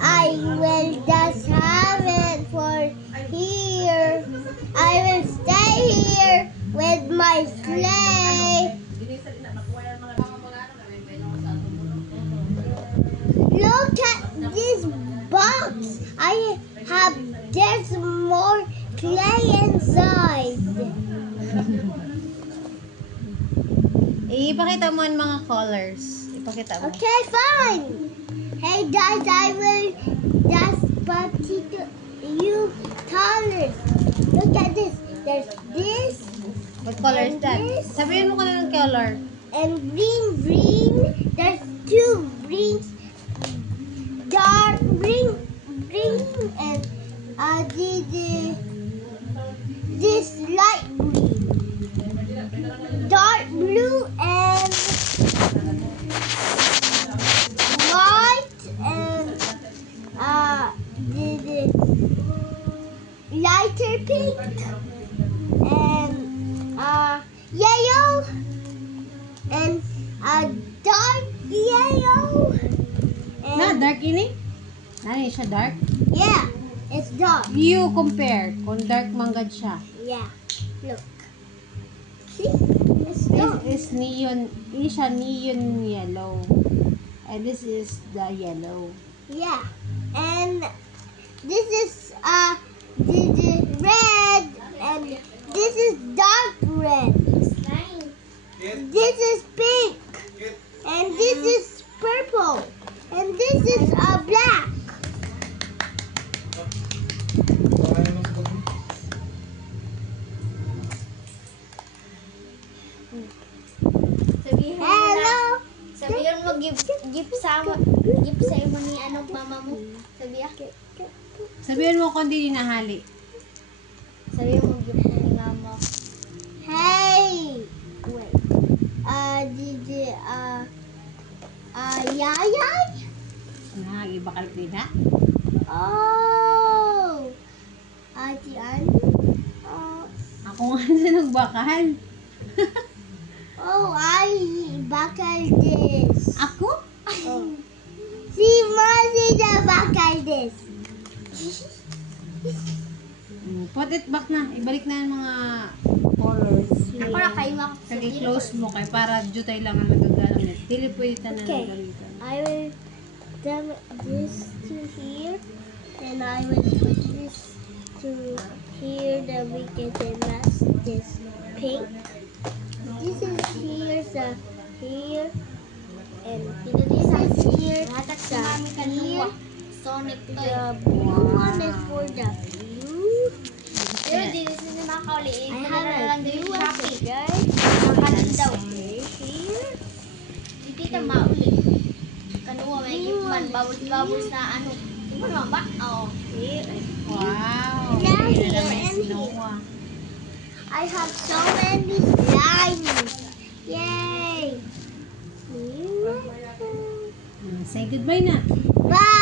I will just have it for here. I will stay here with my sleigh. Look at this box. I have, there's more clay inside. Ipakita mo ang mga colors. Ipakita mo. Okay, fine. Hey guys, I will just put you colors. Look at this. There's this. What color is And that? this. Sabihin mo kung anong color. And green. There's two greens. Dark green, and this light green. Dark blue and white and the lighter pink and yellow and dark yellow. Na, dark ini? Ano siya, dark? Yeah, it's dark. You compare kung dark manggad siya. Yeah, look. See? It's This dark. is neon, ini siya neon yellow. And this is the yellow. Yeah, and this is the red, and this is dark red. This is pink, and this is purple, and this is black. Sabihin mo Hello. na. Sabihin mo give sa imo ni anong mama mo. Sabihin. Sabihin mo kung di dinahali. Sabihin mo give mo ni mama. Hey, wait. Yayay? Nakagibakal din ha? Oh, Ate Ann? Ako nga sa nagbakal. Oh, I bakal this. Ako? Oh. Si Masi na bakal this. Put it back na. Ibalik na yung mga colors. Ako na kayo ako. Sige, close mo kay para jutay lang ang nagagalang. Dili pwede na Okay. nagagalitan. I will dump this to here, and I will put this to here that we can mask this pink. This is here, and this is here. Hatag si The mami here. kanina. Sonic toy. The blue one is for the blue. Pero di sila na makauli. I have a blue one for guys. Makalit daw. Here. Di tita mauli. Kanuwa may gipan. Bawos na ano. Di mo naman ba? Oo. Here. Wow! Yeah, Hindi na here naman and Noah. I have so many slimes. Yay! Say goodbye na. Bye!